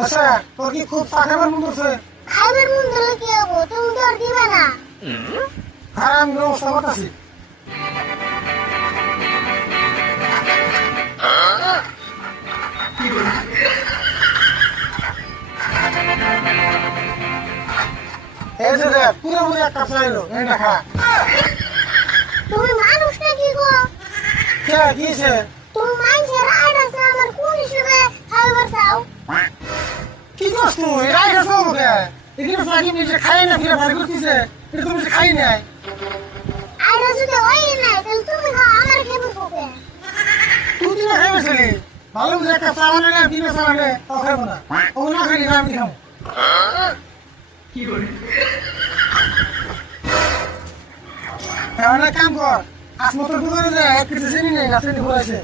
আচ্ছা তোর কি খুব চা খাবার মন করছে? খাইবার মন ধরলে কি হবো, তুমি তো আর দিবে না। আর আমি ব্যবস্থা করতেছি। এই যে দেখ পুরোপুরি একটা চাইলো এটা খা। তুমি মানুষ নাকি গো? কে কিছে? তুমি মানুষের আইড আছে আমার কোন হিসেবে খাইবার চাও? কি করছ তুই? রাইট আছে ওকে। এখানে ফাঁকি নিজে খাই না ফিরে ভাড়ি করতেছে। এটা তুমি খাই নাই। আইড যদি হয় না তাহলে তুমি খাও, আমার খেতে হবে। তুই দিনে খাই বসলি। ভালো করে একটা চা বানালে দিনে চা বানালে তাও খাবো না। ও না খাইলে আমি খাবো। কি করে? এখন এক কাম কর। আজ মতো দোকানে যায় এক কিছু চিনি নেই গাছে ঘুরেছে।